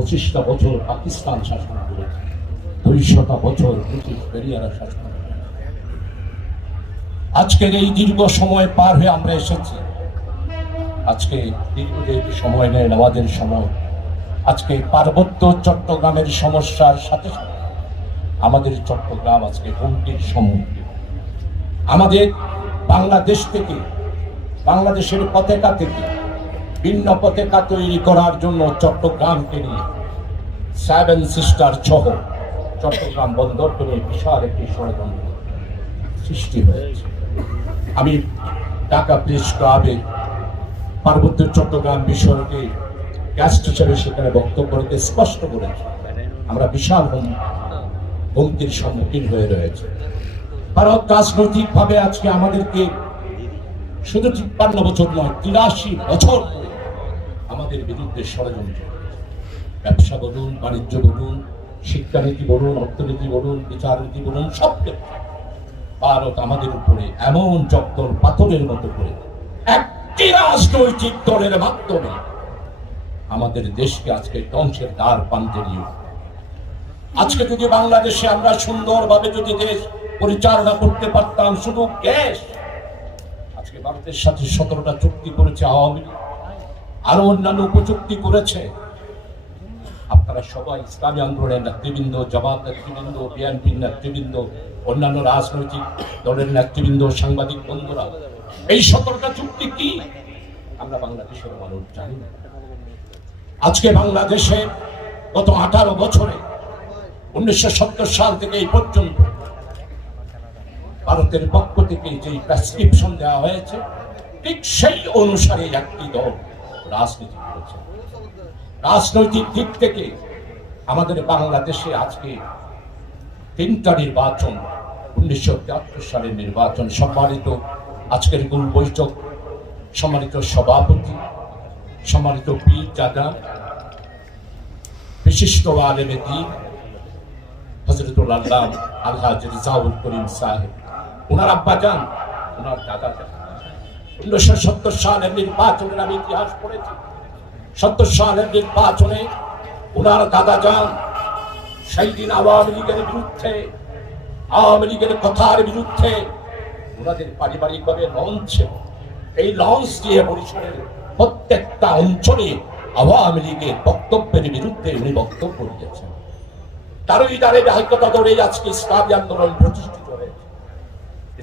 পঁচিশটা বছর পাকিস্তান শাসন করেছে দুইশটা বছর ব্রিটিশ বেরিয়ারা শাসন আজকের এই দীর্ঘ সময় পার হয়ে আমরা এসেছি। আজকে দীর্ঘদের সময় নেই আমাদের সময়। আজকে পার্বত্য চট্টগ্রামের সমস্যার সাথে সাথে আমাদের চট্টগ্রাম আজকে হুমকির সম্মুখীন। আমাদের বাংলাদেশ থেকে, বাংলাদেশের পতাকা থেকে ভিন্ন পতাকা তৈরি করার জন্য চট্টগ্রামকে নিয়ে সেভেন সিস্টার সহ চট্টগ্রাম বন্দরকে নিয়ে বিশাল একটি ষড়যন্ত্র সৃষ্টি হয়েছে। আমি ঢাকা প্রেস ক্লাবে পার্বত্য চট্টগ্রাম বিষয়কে গ্যাস্ট হিসেবে সেখানে বক্তব্য রেখে স্পষ্ট করেছি। আমরা বিশাল হুম- হুমকির সম্মুখীন হয়ে রয়েছে। ভারত রাজনৈতিকভাবে আজকে আমাদেরকে শুধু তিপ্পান্ন বছর নয়, তিরাশি বছর আমাদের বিরুদ্ধে ষড়যন্ত্র। ব্যবসা বলুন, বাণিজ্য বলুন, শিক্ষানীতি বলুন, অর্থনীতি বলুন, বিচারনীতি বলুন, সব ক্ষেত্রে ভারত আমাদের উপরে এমন জব্দর পাথরের মতো করে একটি রাজনৈতিক দলের মাধ্যমে আমাদের দেশকে আজকে ধ্বংসের দ্বার প্রান্তে নিয়ে আজকে যদি বাংলাদেশে আমরা সুন্দরভাবে যদি দেশ পরিচালনা করতে পারতাম, শুধু গ্যাস আজকে ভারতের সাথে সতেরোটা চুক্তি করেছে আওয়ামী লীগ। আরও অন্যান্য উপযুক্তি করেছে। আপনারা সবাই ইসলামী আন্দোলনের নেতৃবৃন্দ, জামাত নেতৃবৃন্দ, বিএনপির নেতৃবৃন্দ, অন্যান্য রাজনৈতিক দলের নেতৃবৃন্দ, সাংবাদিক বন্ধুরা, এই সতেরোটা চুক্তি কি? আমরা বাংলাদেশের মানুষ জানি না। আজকে বাংলাদেশে গত আঠারো বছরে, উনিশশো সত্তর সাল থেকে এই পর্যন্ত ভারতের পক্ষ থেকে যে প্রেসক্রিপশন দেওয়া হয়েছে, ঠিক সেই অনুসারে একটি দল রাজনীতি করেছে। রাজনৈতিক দিক থেকে আমাদের বাংলাদেশে আজকে তিনটা নির্বাচন, উনিশশো তিয়াত্তর সালের নির্বাচন, সম্মানিত আজকের গুল বৈঠক, সম্মানিত সভাপতি, সম্মানিত পীর দাদা, বিশিষ্ট আলেমে দিন হজরতুল আল্লাহ রিজাউল করিম সাহেব। ওনার আব্বা যান, ওনার দাদা যান। উনিশশো সত্তর সালের নির্বাচনের আমি ইতিহাস পড়েছি। সত্তর সালের নির্বাচনে ওনার দাদা যান, সেই দিন আওয়ামী লীগের বিরুদ্ধে, আওয়ামী লীগের কথার বিরুদ্ধে ওনাদের পারিবারিকভাবে লঞ্চ এই লঞ্চ দিয়ে বরিশালের প্রত্যেকটা অঞ্চলে আওয়ামী লীগের বক্তব্যের বিরুদ্ধে উনি বক্তব্য দিয়েছেন। তারই দ্বারে দায়িত্বতা ধরে আজকে ইসলামী আন্দোলন প্রতিষ্ঠিত হয়েছে।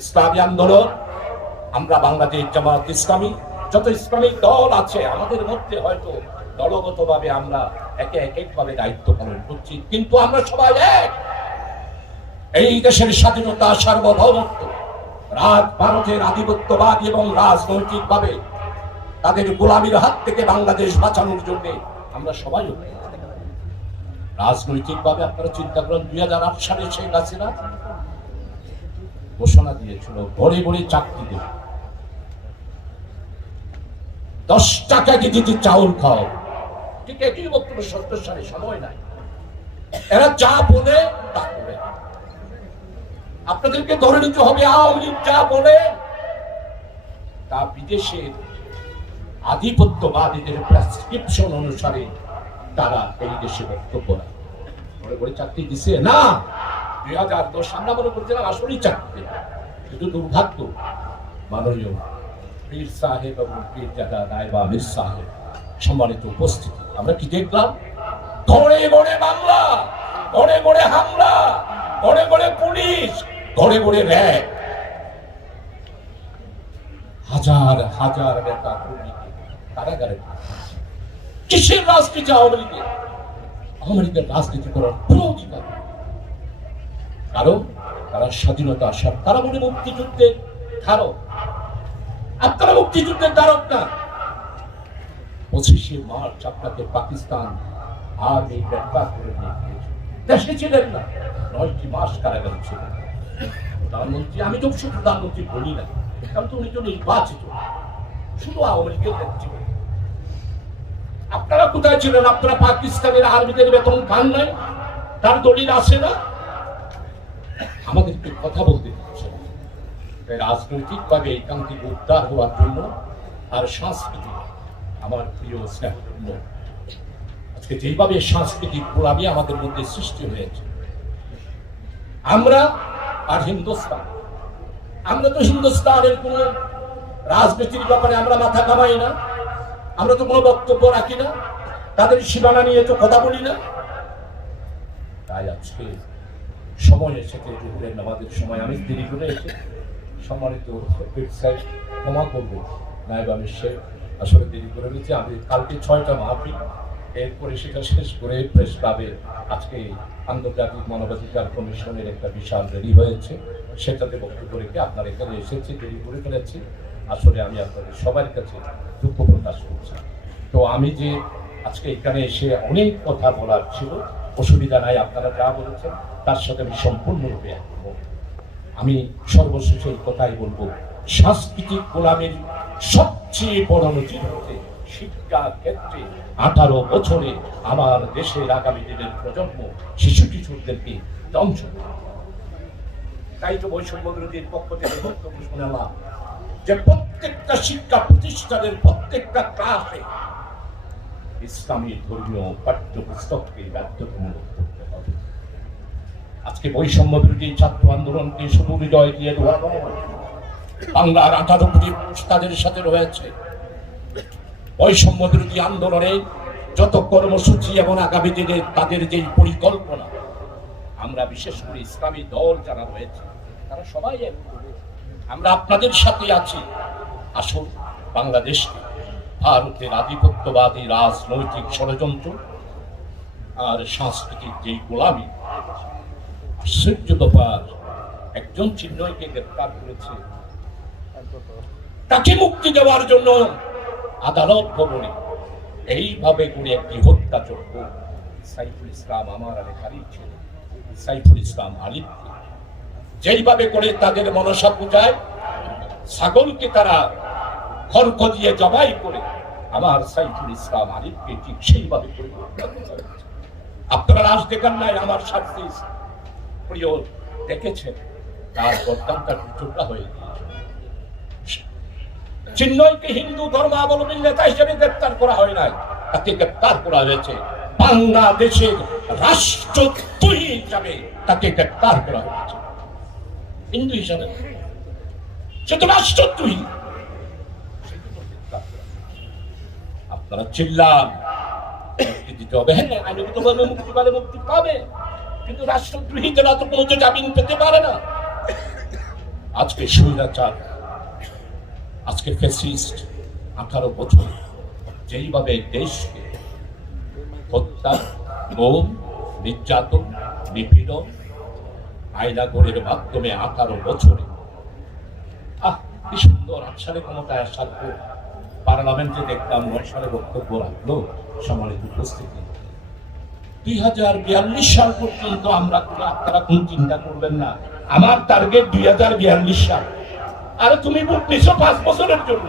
ইসলামী আন্দোলন আমরা বাংলাদেশ জামাত ইসলামী, যত ইসলামিক দল আছে, আমাদের মধ্যে হয়তো দলগতভাবে আমরা একে এক একভাবে দায়িত্ব পালন করছি। কিন্তু আমরা সবাই এক। এই দেশের স্বাধীনতা সার্বভৌমত্ব, রাজ ভারতের আধিপত্যবাদ এবং রাজনৈতিকভাবে তাদের গোলামীর হাত থেকে বাংলাদেশ বাঁচানোর জন্য আমরা সবাই। রাজনৈতিকভাবে আপনারা চিন্তা করেন, দুই হাজার আট সালে শেখ হাসিনা ঘোষণা দিয়েছিল ঘরে ঘরে চাকরি দেবে। দশ টাকা কেজিতে চাউল খাও? ঠিক একই বক্তব্য সত্তর সালে সময় নাই। এরা যা বলে, তা করে। আপনাদেরকে ধরে নিতে হবে, আওয়ামী যা বলে, তা বিদেশের আধিপত্যবাদীদের প্রেসক্রিপশন অনুসারে তারা এই দেশে বক্তব্য রাখে। ঘরে ঘরে চাকরি দিছে? না। দুই হাজার দশ, আমরা মনে করছিলাম আসলেই চাকরি। কিন্তু দুর্ভাগ্য, মাননীয় পীর সাহেব এবং পীর দাদা নাইবা আমির সাহেব সম্মানিত উপস্থিতি। আমরা কি দেখলাম? ঘরে ঘরে বাংলা ঘরে ঘরে হামলা ঘরে ঘরে পুলিশ ঘরে ঘরে র্যাব। হাজার হাজার নেতা কর্মীকে কারাগারে। কিসের রাজনীতি আওয়ামী লীগের? রাজনীতি করার কোনো অধিকার কারণ তারা স্বাধীনতা আসার, তারা বলে মুক্তিযুদ্ধের ধারক। আপনারা মুক্তিযুদ্ধের ধারক না পঁচিশে মার্চ আপনাকে পাকিস্তান আর এই গ্রেপ্তার করে নিয়ে দেশে ছিলেন না, নয়টি মাস কারাগারে ছিলেন। প্রধানমন্ত্রী, আমি তো প্রধানমন্ত্রী বলি না কারণ তো উনি তো নির্বাচিত। শুধু আওয়ামী লীগের নেতৃত্ব আপনারা কোথায় ছিলেন? আপনারা পাকিস্তানের আর্মিদের বেতন পান নাই? তার দলিল আসে না? আমাদেরকে কথা বলতে রাজনৈতিকভাবে এখান থেকে উদ্ধার হওয়ার জন্য আর সাংস্কৃতিক আমার প্রিয় স্নেহপূর্ণ আজকে যেভাবে সাংস্কৃতিক গোলামি আমাদের মধ্যে সৃষ্টি হয়েছে, আমরা আর হিন্দুস্তান, আমরা তো হিন্দুস্তানের কোন রাজনীতির ব্যাপারে আমরা মাথা কামাই না, আমরা তো কোনো বক্তব্য রাখি না, তাদের সীমানা নিয়ে তো কথা বলি না। তাই আজকে সময় এসেছে জহুরের নামাজের সময় আমি দেরি করে এসে সম্মানিত সাহেব ক্ষমা করব নাইব আমি সে আসলে দেরি করে নিয়েছি আমি কালকে ছয়টা মাহফিল, এরপরে সেটা শেষ করে প্রেস ক্লাবে আজকে আন্তর্জাতিক মানবাধিকার কমিশনের একটা বিশাল রেডি হয়েছে। সেটাতে বক্তব্য রেখে আপনার এখানে এসেছি, দেরি করে ফেলেছি। আসলে আমি আপনাদের সবার কাছে দুঃখ প্রকাশ করছি। তো আমি যে আজকে এখানে এসে অনেক কথা বলার ছিল, অসুবিধা নাই, আপনারা যা বলেছেন, তার সাথে আমি সম্পূর্ণরূপে একমত। আমি সর্বশেষে এই কথাই বলব। সাংস্কৃতিক গোলামের সবচেয়ে বড় নজির হচ্ছে শিক্ষা ক্ষেত্রে। আঠারো বছরে আমার দেশের আগামী দিনের প্রজন্ম শিশু কিশোরদেরকে ধ্বংস। তাই তো বৈষম্য পক্ষ থেকে বক্তব্য শোনালাম যে প্রত্যেকটা শিক্ষা প্রতিষ্ঠানের প্রত্যেকটা ক্লাসে ইসলামী ধর্মীয় পাঠ্যপুস্তককে বাধ্যতামূলক আজকে বৈষম্য বিরোধী ছাত্র আন্দোলনকে শুধু বিজয় দিয়ে দেওয়া বাংলার আঠারো কোটি তাদের সাথে রয়েছে। বৈষম্য বিরোধী আন্দোলনে যত কর্মসূচি এবং আগামী দিনে তাদের যে পরিকল্পনা, আমরা বিশেষ করে ইসলামী দল যারা রয়েছে, তারা সবাই আমরা আপনাদের সাথে আছি। আসুন, বাংলাদেশকে ভারতের আধিপত্যবাদী রাজনৈতিক ষড়যন্ত্র আর সাংস্কৃতিক যে গোলামি আশ্চর্য ব্যাপার একজন চিহ্নয়কে গ্রেপ্তার করেছে। তাকে মুক্তি দেওয়ার জন্য আদালত ভবনে এইভাবে করে একটি হত্যাযজ্ঞ সাইফুল ইসলাম আমার আলেখারই ছিল সাইফুল ইসলাম আলিফকে যেইভাবে করে তাদের মনসা পূজায় ছাগলকে তারা খর্ক দিয়ে জবাই করে আমার সাইফুল ইসলাম আলিফকে ঠিক সেইভাবে করে। আপনারা রাজ দেখান নাই আমার শাস্তি। প্রিয় দেখেছেন, তার টুকরা হয়ে হিন্দু ধর্মাবলম্বী নেতা হিসেবে গ্রেপ্তার করা হয় নাই, তাকে গ্রেপ্তার করা হয়েছে। বাংলাদেশের হিসাবে তাকে গ্রেপ্তার করা হয়েছে। হিন্দু হিসাবে সে তো আপনারা চিল্লান। দিতে হবে। হ্যাঁ মুক্তি পাবে মুক্তি পাবে। কিন্তু রাষ্ট্রদ্রোহীদেরা তো কোনো জামিন পেতে পারে না। আজকে স্বৈরাচার, আজকে ফেসিস্ট আঠারো বছর যেইভাবে দেশকে হত্যা গম নির্যাতন, নিপীড়ন আইনাগরের মাধ্যমে আঠারো বছরে, আহ, কি সুন্দর আট সালে ক্ষমতায় আসার পর পার্লামেন্টে দেখলাম নয় সালে বক্তব্য রাখল সম্মানিত উপস্থিতি। দুই হাজার বিয়াল্লিশ সাল পর্যন্ত আমরা আপনারা কোন চিন্তা করবেন না। আমার টার্গেট দুই হাজার বিয়াল্লিশ সাল। আর তুমি বলতেছো পাঁচ বছরের জন্য।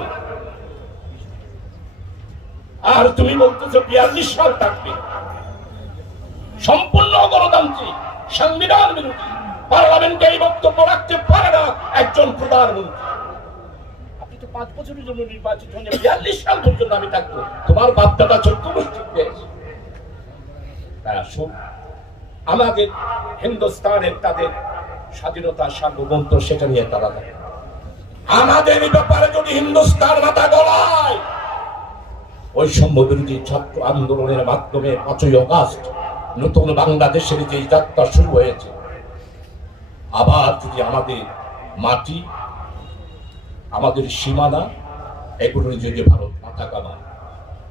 আর তুমি বলতেছো বিয়াল্লিশ সাল থাকবে। সম্পূর্ণ গণতান্ত্রিক, সংবিধান বিরোধী। পার্লামেন্টে এই বক্তব্য রাখতে পারে না একজন প্রধানমন্ত্রী। আপনি পাঁচ বছরের জন্য নির্বাচিত হয়ে বিয়াল্লিশ সাল পর্যন্ত আমি থাকব। তোমার বাপদাদা চোদ্দ গোষ্ঠীর আসুন আমাদের হিন্দুস্তানের তাদের স্বাধীনতা সার্বভৌমত্ব সেটা নিয়ে তারা থাকে আমাদের ব্যাপারে যদি হিন্দুস্তান মাথা গলায়, বৈষম্য বিরোধী ছাত্র আন্দোলনের মাধ্যমে পাঁচই অগাস্ট নতুন বাংলাদেশের যে যাত্রা শুরু হয়েছে, আবার যদি আমাদের মাটি, আমাদের সীমানা, এগুলো যদি ভারত মাথা কামায়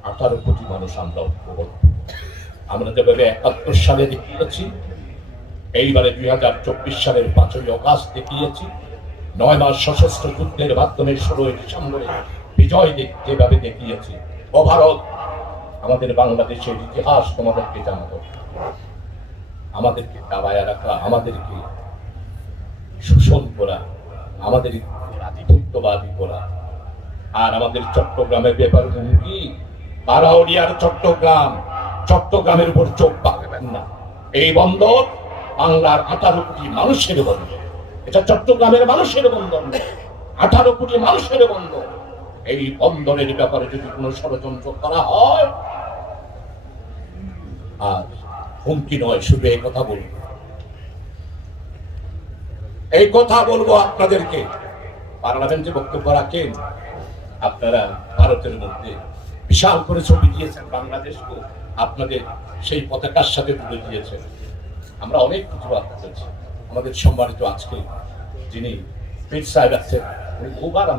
আঠারো কোটি মানুষ আমরা ঐক্যবদ্ধ। আমরা যেভাবে একাত্তর সালে দেখিয়েছি এইবারে দুই হাজার চব্বিশ সালের পাঁচই অগাস্ট দেখিয়েছি। নয় মাস সশস্ত্র যুদ্ধের মাধ্যমে ষোলোই ডিসেম্বরে বিজয় যেভাবে দেখিয়েছি। ও ভারত, আমাদের বাংলাদেশের ইতিহাস তোমাদেরকে জানাব। আমাদেরকে দাবায় রাখা, আমাদেরকে শোষণ করা, আমাদের আধিপত্যবাদী করা। আর আমাদের চট্টগ্রামের ব্যাপার কি? বারাউলিয়ার চট্টগ্রাম। চট্টগ্রামের উপর চোখ পাকবেন না। এই বন্দর বাংলার আঠারো কোটি মানুষের বন্দর। এটা চট্টগ্রামের মানুষের বন্দর আঠারো কোটি মানুষের বন্দর। এই বন্দরের ব্যাপারে যদি কোনো ষড়যন্ত্র করা হয়, আর হুমকি নয়, শুধু এই কথা বলব। এই কথা বলব আপনাদেরকে। পার্লামেন্টে বক্তব্য রাখেন, আপনারা ভারতের মধ্যে বিশাল করে ছবি দিয়েছেন বাংলাদেশকে। আপনাদের সেই পতাকার সাথে তুলে দিয়েছেন। আমরা অনেক প্রতিবাদ করেছি আমাদের সম্মানিত আজকে যিনি পীর সাহেব আছেন, উনি খুব আরাম